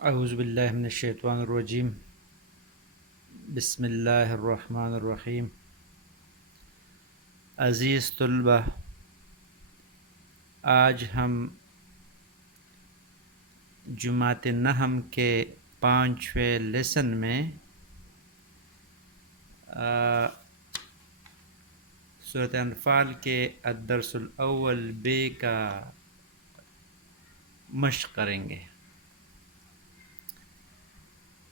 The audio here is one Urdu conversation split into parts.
اعوذ باللہ من الشیطان الرجیم، بسم اللہ الرحمن الرحیم۔ عزیز طلبہ، آج ہم جماعت نحم کے 5ویں لیسن میں سورۃ انفال کے الدرس الاول بے کا مشق کریں گے۔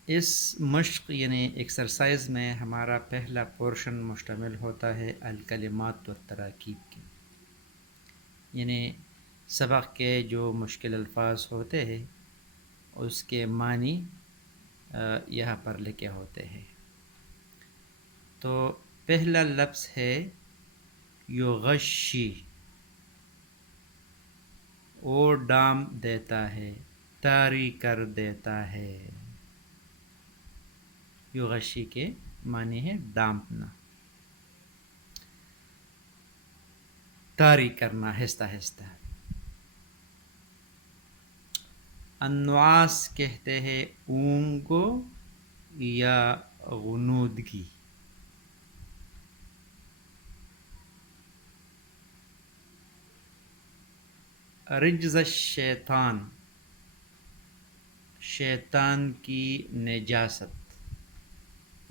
اس مشق یعنی ایکسرسائز میں ہمارا پہلا پورشن مشتمل ہوتا ہے الکلمات و تراکیب کی، یعنی سبق کے جو مشکل الفاظ ہوتے ہیں اس کے معنی یہاں پر لکھے ہوتے ہیں۔ تو پہلا لفظ ہے یغشی، وہ ڈام دیتا ہے، طاری کر دیتا ہے۔ یغشی کے معنی ہے ڈانپنا، طاری کرنا آہستہ آہستہ۔ النعاس کہتے ہیں اونگ کو یا غنودگی۔ رجز الشیطان، شیطان کی نجاست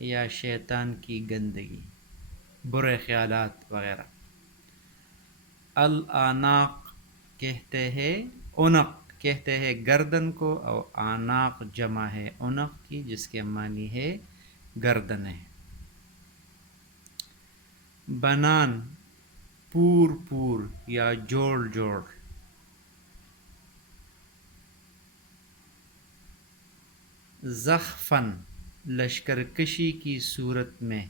یا شیطان کی گندگی، برے خیالات وغیرہ۔ الاناق کہتے ہیں عنق کہتے ہیں گردن کو، اور آناق جمع ہے عنق کی جس کے معنی ہے گردنیں۔ بنان پور پور یا جوڑ جوڑ۔ زخفن لشکر کشی کی صورت میں۔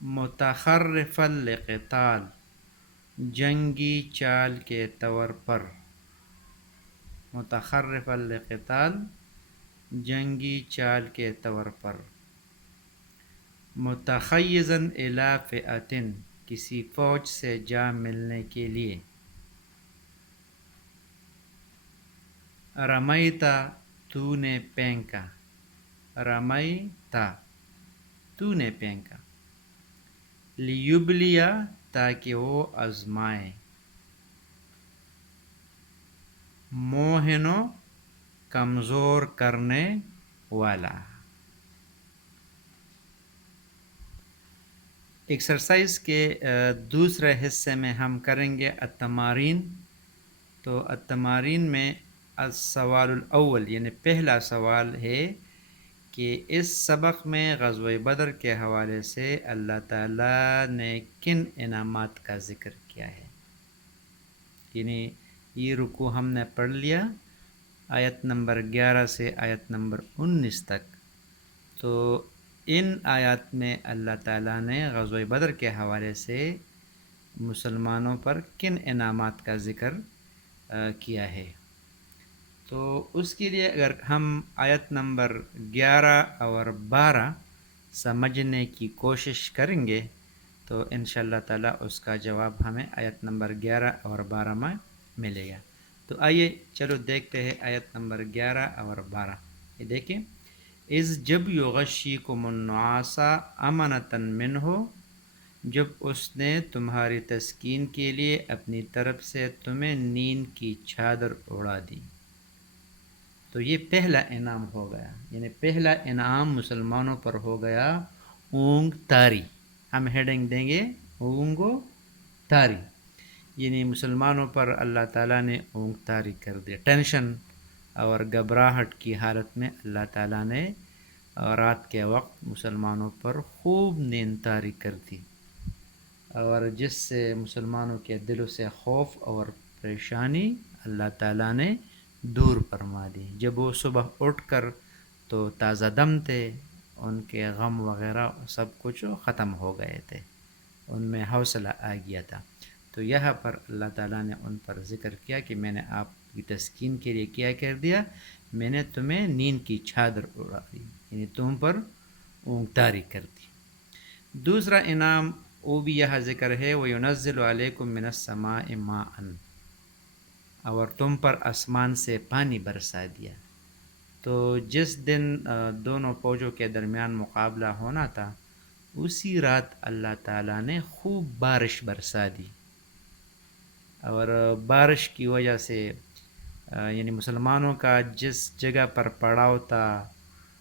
متخرفا لقتال جنگی چال کے طور پر۔ متخرفا لقتال جنگی چال کے طور پر۔ متخیزا الی فئۃ کسی فوج سے جا ملنے کے لیے۔ رمیتا تو نے پھینکا، رمیتا تو نے پھینکا۔ لیبلیا تاکہ وہ آزمائے۔ موہنو کمزور کرنے والا۔ ایکسرسائز کے دوسرے حصے میں ہم کریں گے التمارین۔ تو التمارین میں السوال الاول یعنی پہلا سوال ہے کہ اس سبق میں غزوہ بدر کے حوالے سے اللہ تعالیٰ نے کن انعامات کا ذکر کیا ہے۔ یعنی یہ رکوع ہم نے پڑھ لیا آیت نمبر 11 سے آیت نمبر 19 تک۔ تو ان آیات میں اللہ تعالیٰ نے غزوہ بدر کے حوالے سے مسلمانوں پر کن انعامات کا ذکر کیا ہے۔ تو اس کے لیے اگر ہم آیت نمبر 11 اور 12 سمجھنے کی کوشش کریں گے تو انشاءاللہ تعالیٰ اس کا جواب ہمیں آیت نمبر 11 اور 12 میں ملے گا۔ تو آئیے چلو دیکھتے ہیں آیت نمبر 11 اور 12۔ یہ دیکھیں، اذ جب یغشیکم النعاس امنۃ منہ، جب اس نے تمہاری تسکین کے لیے اپنی طرف سے تمہیں نیند کی چادر اڑا دی۔ تو یہ پہلا انعام ہو گیا، یعنی پہلا انعام مسلمانوں پر ہو گیا اونگ طاری۔ ہم ہیڈنگ دیں گے اونگو طاری، یعنی مسلمانوں پر اللہ تعالیٰ نے اونگ طاری کر دیا۔ ٹینشن اور گھبراہٹ کی حالت میں اللہ تعالیٰ نے رات کے وقت مسلمانوں پر خوب نیند طاری کر دی، اور جس سے مسلمانوں کے دلوں سے خوف اور پریشانی اللہ تعالیٰ نے دور فرما دی۔ جب وہ صبح اٹھ کر تو تازہ دم تھے، ان کے غم وغیرہ سب کچھ ختم ہو گئے تھے، ان میں حوصلہ آ گیا تھا۔ تو یہاں پر اللہ تعالیٰ نے ان پر ذکر کیا کہ میں نے آپ کی تسکین کے لیے کیا کر دیا، میں نے تمہیں نیند کی چادر اڑا دی، یعنی تم پر اونگ طاری کر دی۔ دوسرا انعام وہ بھی یہاں ذکر ہے، وَيُنَزِّلُ عَلَيْكُم مِّنَ السَّمَاءِ مَاءً، اور تم پر آسمان سے پانی برسا دیا. تو جس دن دونوں فوجوں کے درمیان مقابلہ ہونا تھا اسی رات اللہ تعالیٰ نے خوب بارش برسا دی، اور بارش کی وجہ سے یعنی مسلمانوں کا جس جگہ پر پڑاؤ تھا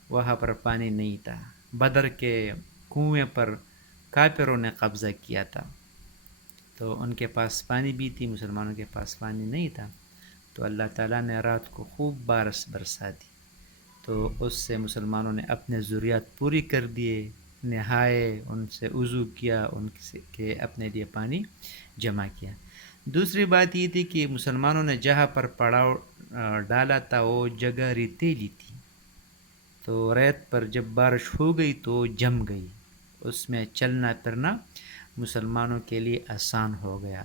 وہاں پر پانی نہیں تھا. بدر کے کنویں پر کافروں نے قبضہ کیا تھا، تو ان کے پاس پانی بھی تھی، مسلمانوں کے پاس پانی نہیں تھا. تو اللہ تعالیٰ نے رات کو خوب بارش برسا دی، تو اس سے مسلمانوں نے اپنے ضروریات پوری کر دیے، نہائے، ان سے وضو کیا، ان سے کہ اپنے لیے پانی جمع کیا. دوسری بات یہ تھی کہ مسلمانوں نے جہاں پر پڑاؤ ڈالا تھا وہ جگہ ریتیلی تھی، تو ریت پر جب بارش ہو گئی تو جم گئی، اس میں چلنا پھرنا مسلمانوں کے لیے آسان ہو گیا.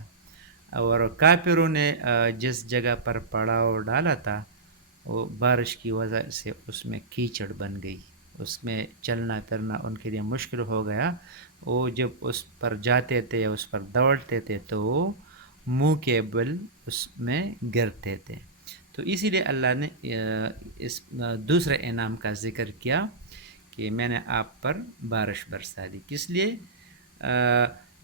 اور کافروں نے جس جگہ پر پڑاؤ ڈالا تھا وہ بارش کی وجہ سے اس میں کیچڑ بن گئی، اس میں چلنا پھرنا ان کے لیے مشکل ہو گیا. وہ جب اس پر جاتے تھے یا اس پر دوڑتے تھے تو وہ منہ کے بل اس میں گرتے تھے. تو اسی لیے اللہ نے اس دوسرے انعام کا ذکر کیا کہ میں نے آپ پر بارش برسا دی. کس لیے؟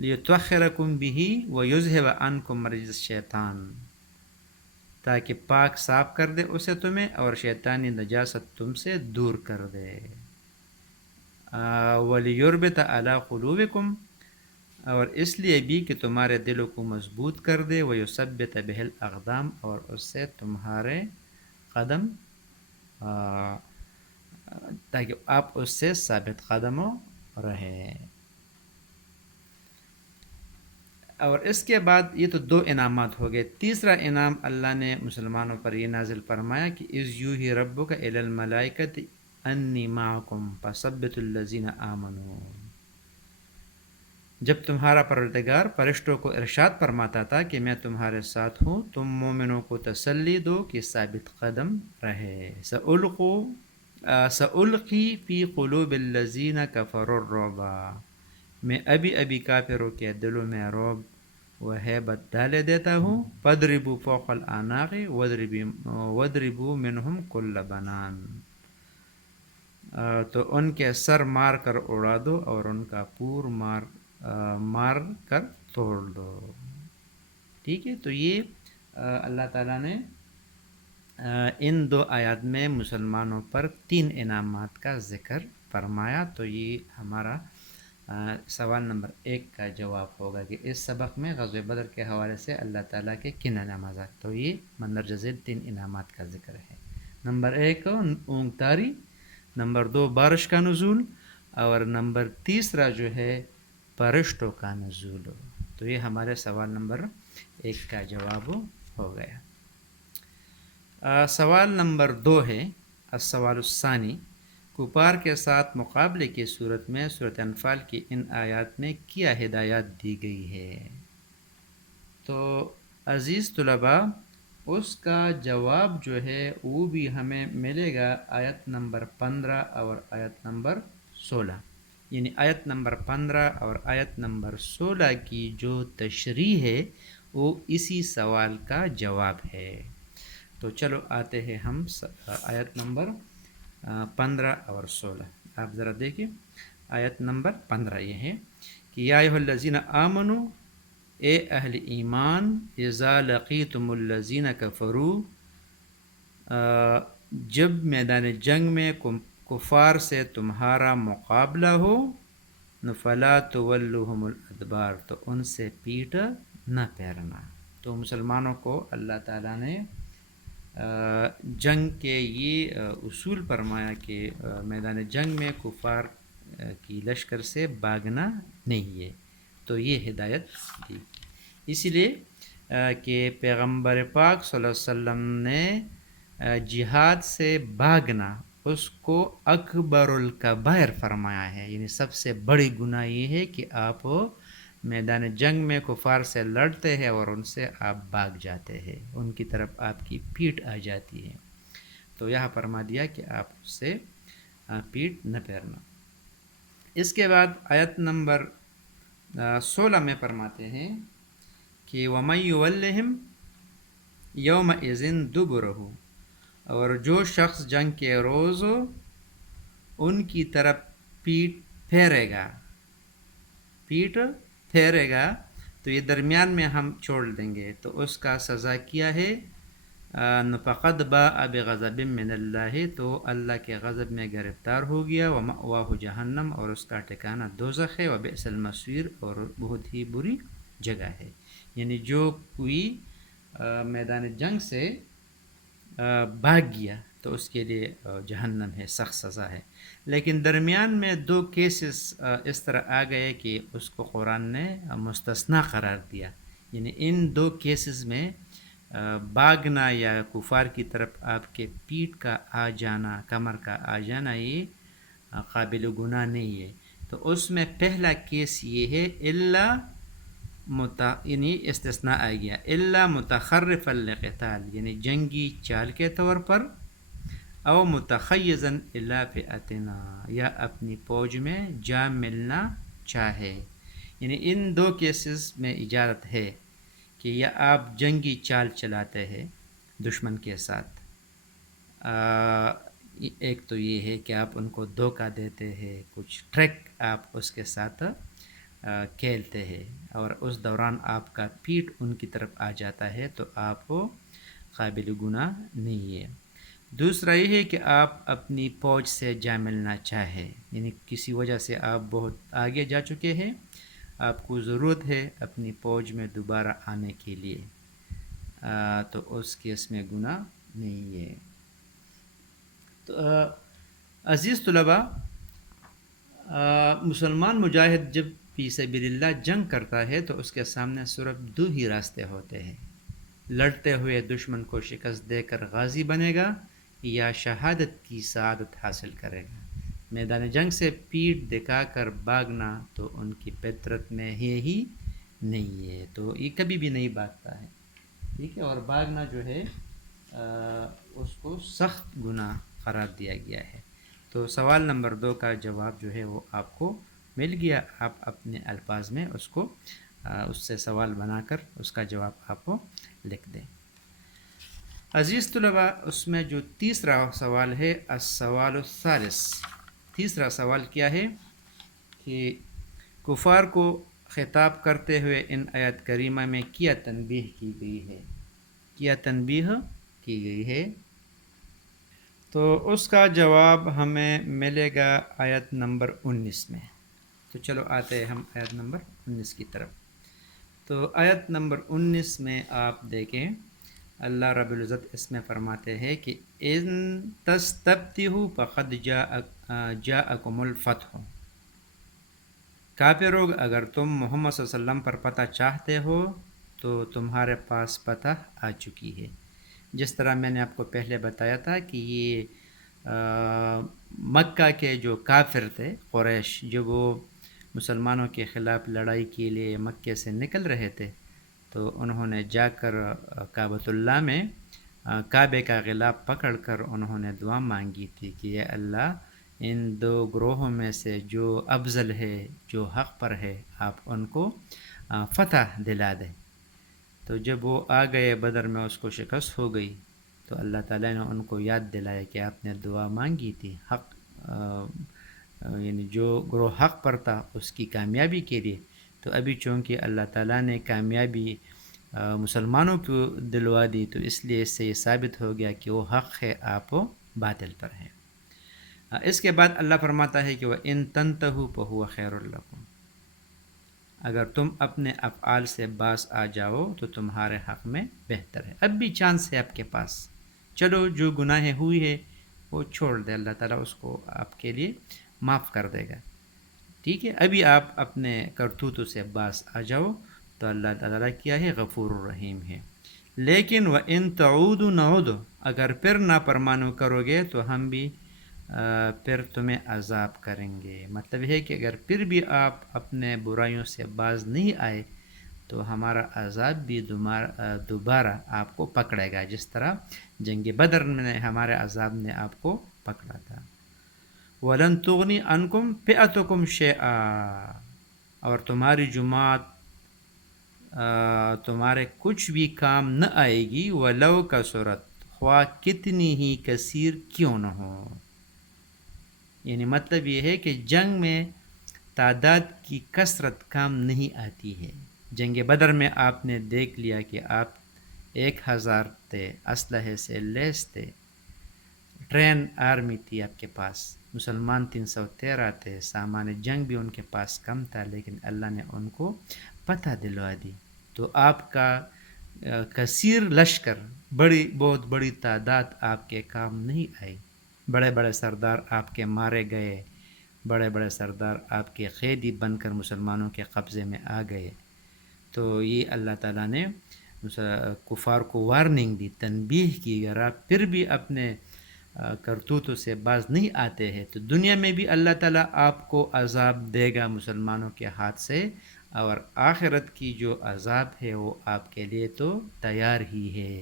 لِيُطَهِّرَكُمْ بِهِ وَيُذْهِبَ عَنْكُمْ رِجْزَ الشَّيْطَانِ، تاکہ پاک صاف کر دے اسے تمہیں اور شیطانی نجاست تم سے دور کر دے. وَلِيُرْبِطَ عَلَىٰ قُلُوبِكُمْ، اور اس لیے بھی کہ تمہارے دلوں کو مضبوط کر دے. وَيُثَبِّتَ بِهِ الْأَقْدَامَ، اور اس سے تمہارے قدم تاکہ آپ اس سے ثابت قدم رہے. اور اس کے بعد یہ تو دو انعامات ہو گئے. تیسرا انعام اللہ نے مسلمانوں پر یہ نازل فرمایا کہ اِذْ یُوحِی رَبُّکَ إِلَى الْمَلَائِکَةِ أَنِّی مَعَکُمْ فَثَبِّتُوا الَّذِینَ آمَنُوا. جب تمہارا پروردگار فرشتوں کو ارشاد فرماتا تھا کہ میں تمہارے ساتھ ہوں، تم مومنوں کو تسلی دو کہ ثابت قدم رہے. سَأُلْقِی فِی قُلُوبِ الَّذِینَ کَفَرُوا الرُّعْبَ، میں ابھی کافروں کے دلوں میں رعب و ہیبت ڈالے دیتا ہوں. فَاضْرِبُوا فَوْقَ الْأَعْنَاقِ وَاضْرِبُوا مِنْهُمْ كُلَّ بَنَانٍ، تو ان کے سر مار کر اڑا دو اور ان کا پور مار کر توڑ دو. ٹھیک ہے، تو یہ اللہ تعالیٰ نے ان دو آیات میں مسلمانوں پر 3 انعامات کا ذکر فرمایا. تو یہ ہمارا سوال نمبر 1 کا جواب ہوگا کہ اس سبق میں غزوہ بدر کے حوالے سے اللہ تعالیٰ کے کن انعامات. تو یہ مندرجہ ذیل 3 انعامات کا ذکر ہے. نمبر 1 اونگ طاری، نمبر 2 بارش کا نزول، اور نمبر 3 جو ہے فرشتوں کا نزول. تو یہ ہمارے سوال نمبر 1 کا جواب ہو گیا. سوال نمبر 2 ہے السوال الثانی، کفار کے ساتھ مقابلے کی صورت میں سورۃ انفال کی ان آیات میں کیا ہدایات دی گئی ہے؟ تو عزیز طلباء، اس کا جواب جو ہے وہ بھی ہمیں ملے گا آیت نمبر 15 اور آیت نمبر 16. یعنی آیت نمبر 15 اور آیت نمبر 16 کی جو تشریح ہے وہ اسی سوال کا جواب ہے. تو چلو آتے ہیں ہم آیت نمبر 15 اور 16. آپ ذرا دیکھیں. آیت نمبر 15 یہ ہے کہ یا ایھا الذین آمنوا، اے اہل ایمان، اذا لقیتم الذین کفروا، جب میدان جنگ میں کفار سے تمہارا مقابلہ ہو، فلا تولوہم الادبار، تو ان سے پیٹ نہ پھیرنا. تو مسلمانوں کو اللہ تعالیٰ نے جنگ کے یہ اصول فرمایا کہ میدان جنگ میں کفار کی لشکر سے بھاگنا نہیں ہے. تو یہ ہدایت دی، اسی لیے کہ پیغمبر پاک صلی اللہ علیہ وسلم نے جہاد سے بھاگنا اس کو اکبر الکبائر فرمایا ہے. یعنی سب سے بڑی گناہ یہ ہے کہ آپ میدان جنگ میں کفار سے لڑتے ہیں اور ان سے آپ بھاگ جاتے ہیں، ان کی طرف آپ کی پیٹھ آ جاتی ہے. تو یہاں فرما دیا کہ آپ اس سے پیٹھ نہ پھیرنا. اس کے بعد آیت نمبر 16 میں فرماتے ہیں کہ وَمَن يُوَلِّهِمْ یومئذ دبرہ، اور جو شخص جنگ کے روز ان کی طرف پیٹ پھیرے گا، پیٹ پھیرے گا، تو یہ درمیان میں ہم چھوڑ دیں گے، تو اس کا سزا کیا ہے؟ فقد باء بغضب من اللہ، تو اللہ کے غضب میں گرفتار ہو گیا، ومأواہ جہنم، اور اس کا ٹھکانہ دوزخ ہے، وبئس المصیر، اور بہت ہی بری جگہ ہے۔ یعنی جو کوئی میدان جنگ سے بھاگ گیا تو اس کے لیے جہنم ہے، سخت سزا ہے۔ لیکن درمیان میں دو کیسز اس طرح آ گئے کہ اس کو قرآن نے مستثنا قرار دیا، یعنی ان دو کیسز میں بھاگنا یا کفار کی طرف آپ کے پیٹھ کا آ جانا، کمر کا آ جانا، یہ قابل گناہ نہیں ہے۔ تو اس میں پہلا کیس یہ ہے الا یعنی استثناء آ گیا، الا متخرفا لقتال، یعنی جنگی چال کے طور پر، او متخیزا الی فئتنا، یا اپنی فوج میں جا ملنا چاہے۔ یعنی ان دو کیسز میں اجازت ہے کہ یا آپ جنگی چال چلاتے ہیں دشمن کے ساتھ، ایک تو یہ ہے کہ آپ ان کو دھوکہ دیتے ہیں، کچھ ٹریک آپ اس کے ساتھ کھیلتے ہیں، اور اس دوران آپ کا پیٹھ ان کی طرف آ جاتا ہے، تو آپ قابل گناہ نہیں ہے۔ دوسرا یہ ہے کہ آپ اپنی فوج سے جا ملنا چاہے، یعنی کسی وجہ سے آپ بہت آگے جا چکے ہیں، آپ کو ضرورت ہے اپنی فوج میں دوبارہ آنے کے لیے، تو اس کیس میں گناہ نہیں ہے۔ تو عزیز طلباء، مسلمان مجاہد جب فی سبیل اللہ جنگ کرتا ہے تو اس کے سامنے صرف دو ہی راستے ہوتے ہیں، لڑتے ہوئے دشمن کو شکست دے کر غازی بنے گا، یا شہادت کی سعادت حاصل کرے گا۔ میدان جنگ سے پیٹھ دکھا کر بھاگنا تو ان کی فطرت میں ہی نہیں ہے، تو یہ کبھی بھی نہیں بھاگتا ہے، ٹھیک ہے، اور بھاگنا جو ہے اس کو سخت گناہ قرار دیا گیا ہے۔ تو سوال نمبر 2 کا جواب جو ہے وہ آپ کو مل گیا، آپ اپنے الفاظ میں اس کو اس سے سوال بنا کر اس کا جواب آپ کو لکھ دیں۔ عزیز طلباء، اس میں جو تیسرا سوال ہے، السوال الثالث، تیسرا سوال کیا ہے کہ کفار کو خطاب کرتے ہوئے ان آیات کریمہ میں کیا تنبیہ کی گئی ہے، کیا تنبیہ کی گئی ہے؟ تو اس کا جواب ہمیں ملے گا آیت نمبر 19 میں۔ تو چلو آتے ہیں ہم آیت نمبر 19 کی طرف۔ تو آیت نمبر 19 میں آپ دیکھیں، اللہ رب العزت اس میں فرماتے ہیں کہ ان تستفتحوا فقد جاءکم الفتح، کافروں اگر تم محمد صلی اللہ علیہ وسلم پر پتہ چاہتے ہو تو تمہارے پاس پتہ آ چکی ہے۔ جس طرح میں نے آپ کو پہلے بتایا تھا کہ یہ مکہ کے جو کافر تھے قریش، جب وہ مسلمانوں کے خلاف لڑائی کے لیے مکے سے نکل رہے تھے، تو انہوں نے جا کر کعبۃ اللہ میں کعبے کا غلاف پکڑ کر انہوں نے دعا مانگی تھی کہ اے اللہ، ان دو گروہوں میں سے جو افضل ہے، جو حق پر ہے، آپ ان کو فتح دلا دیں۔ تو جب وہ آ گئے بدر میں، اس کو شکست ہو گئی، تو اللہ تعالیٰ نے ان کو یاد دلایا کہ آپ نے دعا مانگی تھی حق، یعنی جو گروہ حق پر تھا اس کی کامیابی کے لیے۔ تو ابھی چونکہ اللہ تعالیٰ نے کامیابی مسلمانوں کو دلوا دی، تو اس لیے اس سے یہ ثابت ہو گیا کہ وہ حق ہے، آپ باطل پر ہیں۔ اس کے بعد اللہ فرماتا ہے کہ وَإِن تَنْتَهُوا فَهُوَ خَيْرٌ لَكُمْ، اگر تم اپنے افعال سے باز آ جاؤ تو تمہارے حق میں بہتر ہے۔ اب بھی چانس ہے آپ کے پاس، چلو جو گناہیں ہوئی ہے وہ چھوڑ دے، اللہ تعالیٰ اس کو آپ کے لیے معاف کر دے گا، ٹھیک ہے، ابھی آپ اپنے کرتوتوں سے باز آ جاؤ، تو اللہ تعالیٰ کیا ہے، غفور الرحیم ہے۔ لیکن وَإِن تَعُودُوا نَعُودُ، اگر پھر نافرمانی کرو گے تو ہم بھی پھر تمہیں عذاب کریں گے۔ مطلب ہے کہ اگر پھر بھی آپ اپنے برائیوں سے باز نہیں آئے تو ہمارا عذاب بھی دوبارہ آپ کو پکڑے گا، جس طرح جنگ بدر میں ہمارے عذاب نے آپ کو پکڑا تھا۔ وَلَن تُغْنِ عَنْكُمْ فِئَتُكُمْ شَيْئًا، اور تمہاری جماعت تمہارے کچھ بھی کام نہ آئے گی، ولو کا صورت، خواہ کتنی ہی کثیر کیوں نہ ہو. یعنی مطلب یہ ہے کہ جنگ میں تعداد کی کثرت کام نہیں آتی ہے. جنگ بدر میں آپ نے دیکھ لیا کہ آپ 1000 تھے، اسلحے سے لیس تھے، ٹرین آرمی تھی آپ کے پاس. مسلمان 313 تھے، سامان جنگ بھی ان کے پاس کم تھا، لیکن اللہ نے ان کو فتح دلوا دی. تو آپ کا کثیر لشکر، بہت بڑی تعداد آپ کے کام نہیں آئی. بڑے بڑے سردار آپ کے مارے گئے، بڑے بڑے سردار آپ کے قیدی بن کر مسلمانوں کے قبضے میں آ گئے. تو یہ اللہ تعالیٰ نے کفار کو وارننگ دی، تنبیہ کی. اگر آپ پھر بھی اپنے کرتوتوں سے باز نہیں آتے ہیں تو دنیا میں بھی اللہ تعالیٰ آپ کو عذاب دے گا مسلمانوں کے ہاتھ سے، اور آخرت کی جو عذاب ہے وہ آپ کے لیے تو تیار ہی ہے.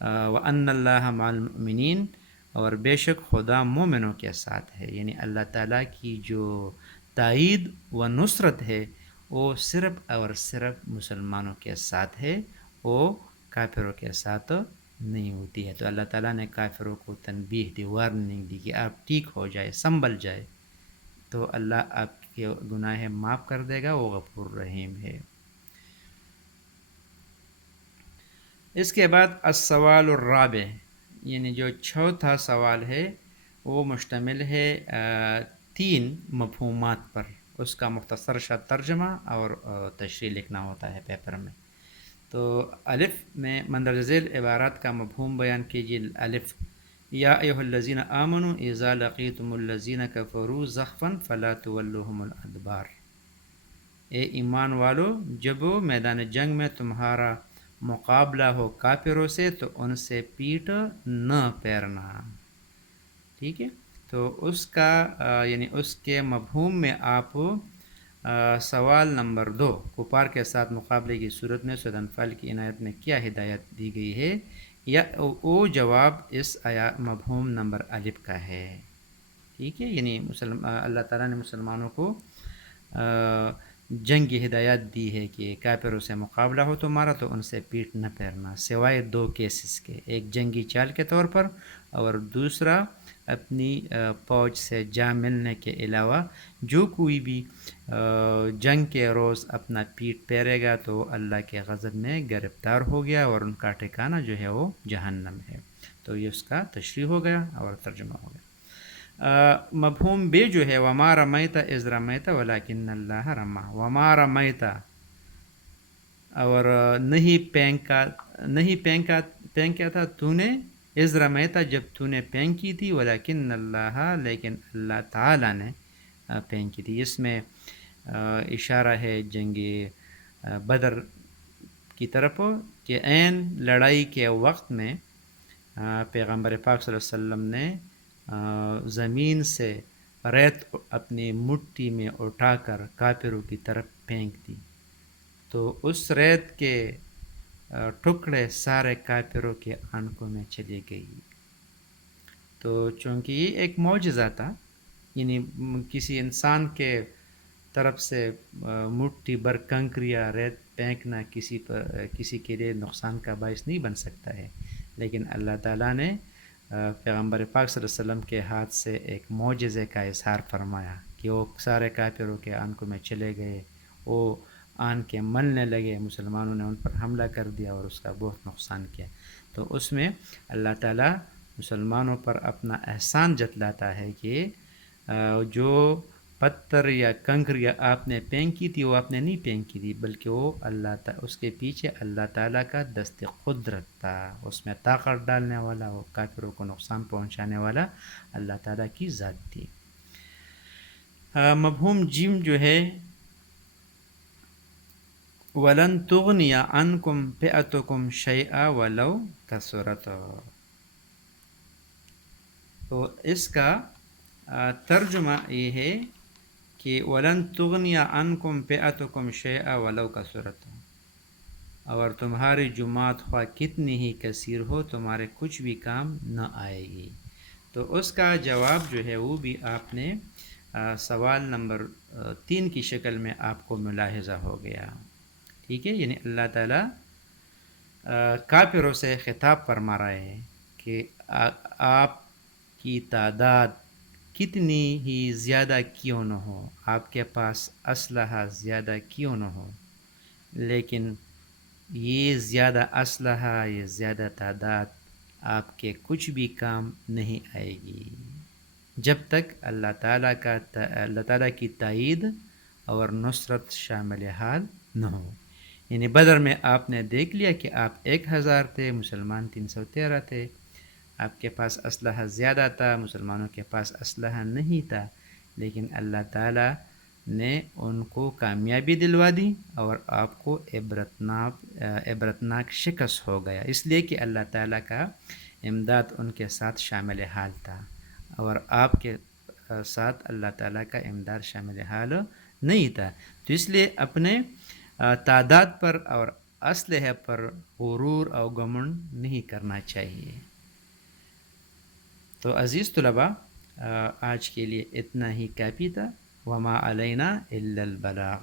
وَأَنَّ اللَّهَ مَعَ الْمُؤْمِنِينَ، اور بے شک خدا مومنوں کے ساتھ ہے. یعنی اللہ تعالیٰ کی جو تائید و نصرت ہے وہ صرف اور صرف مسلمانوں کے ساتھ ہے، وہ کافروں کے ساتھ نہیں ہوتی ہے. تو اللہ تعالیٰ نے کافروں کو تنبیہ دی، وارننگ دی کہ آپ ٹھیک ہو جائے، سنبھل جائے، تو اللہ آپ کے گناہ معاف کر دے گا، وہ غفور رحیم ہے. اس کے بعد السوال الرابع، یعنی جو چوتھا سوال ہے وہ مشتمل ہے 3 مفہومات پر. اس کا مختصر سا ترجمہ اور تشریح لکھنا ہوتا ہے پیپر میں. تو الف میں مندرجہ ذیل عبارات کا مفہوم بیان کیجیے. الف، یا ایھا الذین آمنوا اذا لقیتم الذین کفروا زحفا فلا تولوہم الادبار. اے ایمان والو، جب میدان جنگ میں تمہارا مقابلہ ہو کافروں سے تو ان سے پیٹ نہ پھیرنا. ٹھیک ہے. تو اس کا یعنی اس کے مفہوم میں آپ سوال نمبر 2، کفار کے ساتھ مقابلے کی صورت میں سورۃ انفال کی عنایت میں کیا ہدایت دی گئی ہے، یا وہ جواب اس مفہوم نمبر الف کا ہے. ٹھیک ہے. یعنی اللہ تعالیٰ نے مسلمانوں کو جنگ کی ہدایت دی ہے کہ کافروں سے مقابلہ ہو تمہارا تو ان سے پیٹ نہ پھیرنا، سوائے 2 کیسز کے، ایک جنگی چال کے طور پر اور دوسرا اپنی فوج سے جا ملنے کے علاوہ. جو کوئی بھی جنگ کے روز اپنا پیٹ پھیرے گا تو اللہ کے غضب میں گرفتار ہو گیا اور ان کا ٹھکانہ جو ہے وہ جہنم ہے. تو یہ اس کا تشریح ہو گیا اور ترجمہ ہو گیا. مفہوم بے جو ہے، وما رمیت اذ رمیت ولکن اللہ رمی. وما رمیت، اور نہیں پھینکا تھا تو نے، اذ رمیتا جب تو نے پھینکی تھی، ولکن اللہ، لیکن اللہ تعالیٰ نے پھینکی تھی. اس میں اشارہ ہے جنگ بدر کی طرف کہ عین لڑائی کے وقت میں پیغمبر پاک صلی اللہ علیہ وسلم نے زمین سے ریت اپنی مٹھی میں اٹھا کر کافروں کی طرف پھینک دی. تو اس ریت کے ٹکڑے سارے کافروں کے آنکھوں میں چلی گئی. تو چونکہ یہ ایک معجزہ تھا، یعنی کسی انسان کے طرف سے مٹھی بھر کنکر یا ریت پھینکنا کسی کے لیے نقصان کا باعث نہیں بن سکتا ہے، لیکن اللہ تعالیٰ نے پیغمبر پاک صلی اللہ علیہ وسلم کے ہاتھ سے ایک معجزے کا اظہار فرمایا کہ وہ سارے کافروں کے آنکھوں میں چلے گئے، وہ آنکھیں ملنے لگے، مسلمانوں نے ان پر حملہ کر دیا اور اس کا بہت نقصان کیا. تو اس میں اللہ تعالیٰ مسلمانوں پر اپنا احسان جتلاتا ہے کہ جو پتھر یا کنکر یا آپ نے پھینکی تھی وہ آپ نے نہیں پھینکی تھی، بلکہ وہ اس کے پیچھے اللہ تعالیٰ کا دست قدرت تھا. اس میں طاقت ڈالنے والا، وہ کافروں کو نقصان پہنچانے والا اللہ تعالیٰ کی ذات تھی. مفہوم جیم جو ہے، وَلَن تُغْنِيَ عَنْكُمْ فِئَتُكُمْ شَيْئًا وَلَوْ كَثُرَتْ. تو اس کا ترجمہ یہ ہے کہ وَلَن تُغْنِيَ عَنْكُمْ فِئَتُكُمْ شَيْئًا وَلَوْ كَثُرَتْ، اور تمہاری جماعت خواہ کتنی ہی کثیر ہو تمہارے کچھ بھی کام نہ آئے گی. تو اس کا جواب جو ہے وہ بھی آپ نے سوال نمبر 3 کی شکل میں آپ کو ملاحظہ ہو گیا. ٹھیک ہے، یعنی اللہ تعالیٰ کافروں سے خطاب فرما رہے ہیں کہ آپ کی تعداد کتنی ہی زیادہ کیوں نہ ہو، آپ کے پاس اسلحہ زیادہ کیوں نہ ہو، لیکن یہ زیادہ اسلحہ، یہ زیادہ تعداد آپ کے کچھ بھی کام نہیں آئے گی جب تک اللہ تعالیٰ کی تائید اور نصرت شامل حال نہ ہو. یعنی بدر میں آپ نے دیکھ لیا کہ آپ 1000 تھے، مسلمان 313 تھے، آپ کے پاس اسلحہ زیادہ تھا، مسلمانوں کے پاس اسلحہ نہیں تھا، لیکن اللہ تعالیٰ نے ان کو کامیابی دلوا دی اور آپ کو عبرتناک شکست ہو گیا، اس لیے کہ اللہ تعالیٰ کا امداد ان کے ساتھ شامل حال تھا، اور آپ کے ساتھ اللہ تعالیٰ کا امداد شامل حال نہیں تھا. تو اس لیے اپنے تعداد پر اور اسلحے پر غرور اور گھمنڈ نہیں کرنا چاہیے. تو عزیز طلباء، آج کے لیے اتنا ہی کافی تھا. وما علینا الا البلاغ.